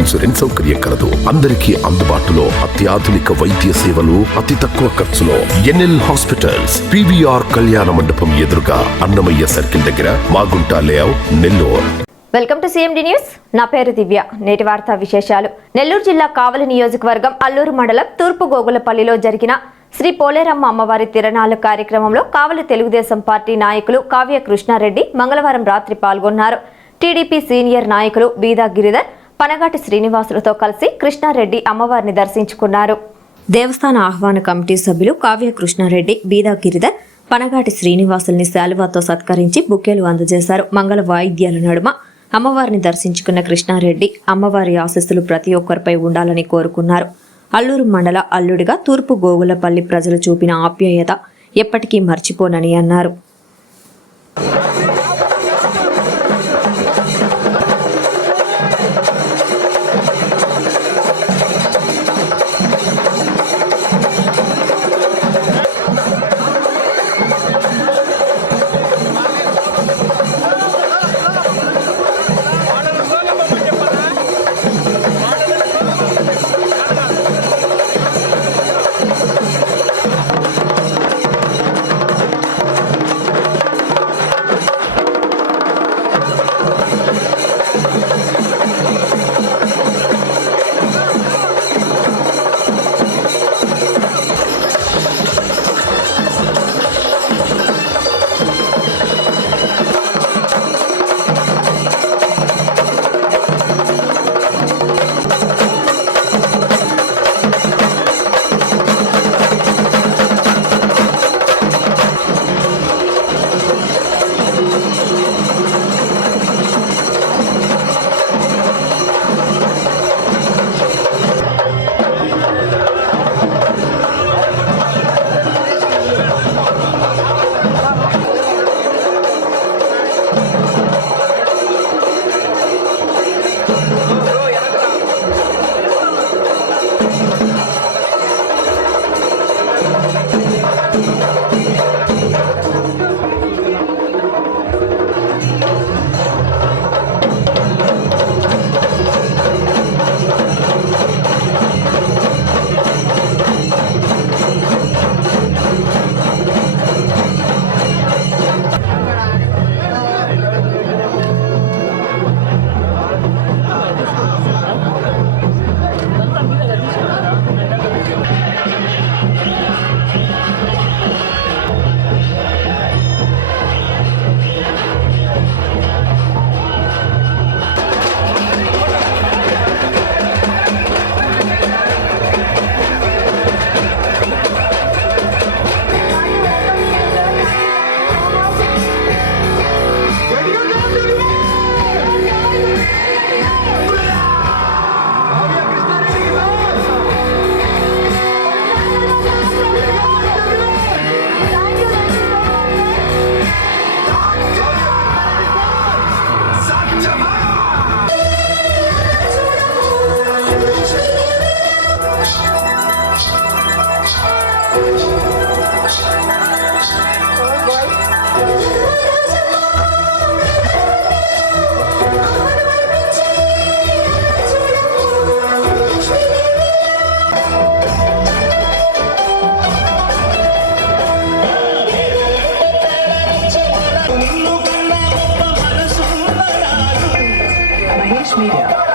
Insurance సౌకర్యం కలదు. అందరికీ అందుబాటులో అత్యాధునిక వైద్య సేవలు అతి తక్కువ ఖర్చులో ఎన్ఎల్ హాస్పిటల్స్ పివిఆర్ కళ్యాణ మండపం ఎదురుగా అన్నమయ్య సర్కిల్ దగ్గర Magunta layout Nellore. Welcome to CMD news. నా పేరు దివ్య. నేటి వార్తా విశేషాలు. నెల్లూరు జిల్లా కావలి నియోజకవర్గం అల్లూరు మండలం తూర్పు గోగులపల్లిలో జరిగిన శ్రీ పోలేరమ్మ అమ్మవారి తిరణాల కార్యక్రమంలో కావలి తెలుగుదేశం పార్టీ నాయకులు కావ్య కృష్ణారెడ్డి మంగళవారం రాత్రి పాల్గొన్నారు. టీడీపీ సీనియర్ నాయకులు బీదా గిరిధర్ పనగాటి శ్రీనివాసులతో కలిసి కృష్ణారెడ్డి అమ్మవారిని దర్శించుకున్నారు. దేవస్థాన ఆహ్వాన కమిటీ సభ్యులు కావ్య కృష్ణారెడ్డి బీదా గిరిధర్ పనగాటి శ్రీనివాసుల్ని శాలువాతో సత్కరించి బుకేలు అందజేశారు. మంగళ వాయిద్యాల నడుమ అమ్మవారిని దర్శించుకున్న కృష్ణారెడ్డి అమ్మవారి ఆశస్సులు ప్రతి ఒక్కరిపై ఉండాలని కోరుకున్నారు. అల్లూరు మండల అల్లుడిగా తూర్పు గోగులపల్లి ప్రజలు చూపిన ఆప్యాయత ఎప్పటికీ మర్చిపోనని అన్నారు. Media.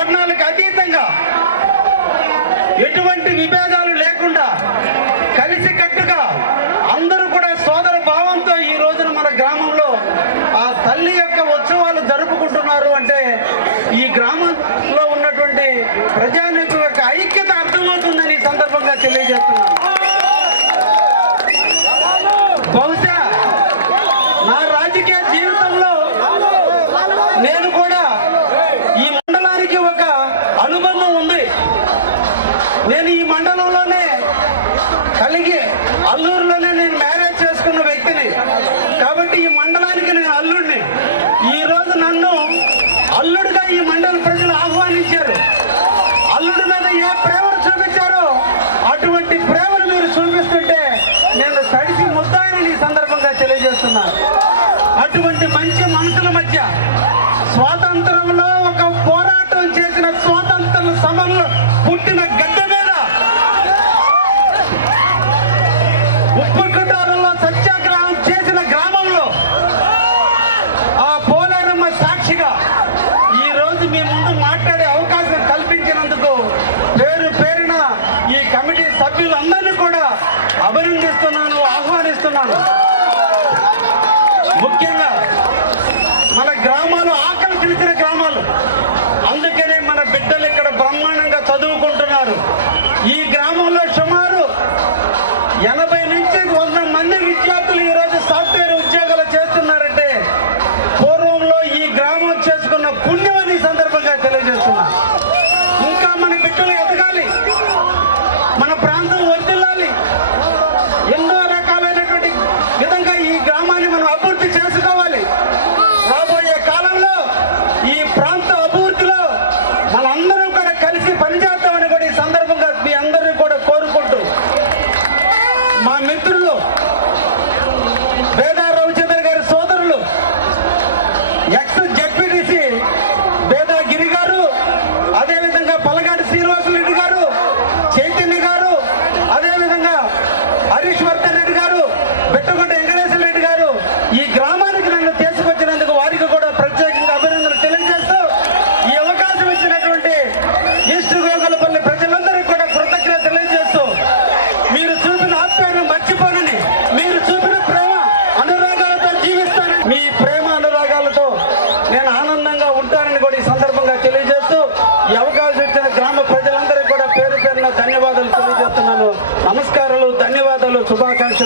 వర్ణాలకు అతీతంగా ఎటువంటి విభేదాలు లేకుండా కలిసి కట్టుగా అందరూ కూడా సోదర భావంతో ఈ రోజున మన గ్రామంలో ఆ తల్లి యొక్క ఉత్సవాలు జరుపుకుంటున్నారు అంటే ఈ గ్రామంలో ఉన్నటువంటి ప్రజానేతల యొక్క ఐక్యత అర్థమవుతుందని సందర్భంగా తెలియజేస్తున్నాను. బహుశా చేస్తున్నారు. అటువంటి మంచి మనసుల మధ్య స్వాతంత్రంలో ఒక పోరాటం చేసిన స్వాతంత్ర సమరంలో పుట్టిన గడ్డ మీద ఉప్పుకుంటారంలో సత్యాగ్రహం చేసిన గ్రామంలో ఆ పోలేరమ్మ సాక్షిగా ఈ రోజు మీ ముందు మాట్లాడే అవకాశం కల్పించినందుకు పేరు పేరున ఈ కమిటీ సభ్యులందరినీ కూడా అభినందిస్తున్నాను ఆహ్వానిస్తున్నాను. Get up!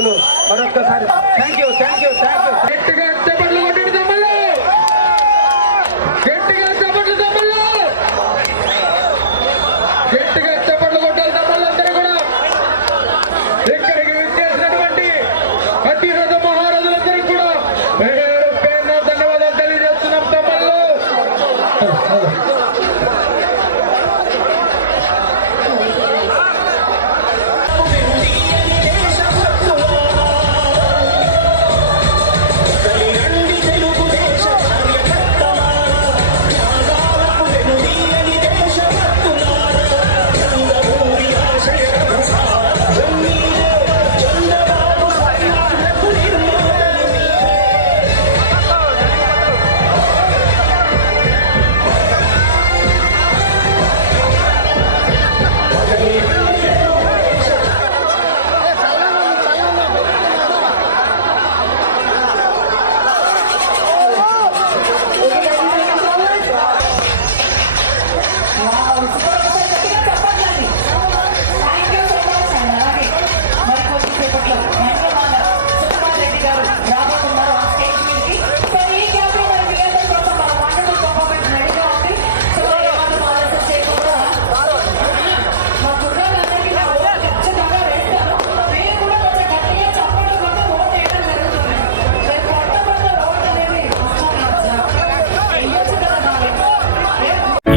అభినందనలు మరొక్కసారి. Thank you thank you thank you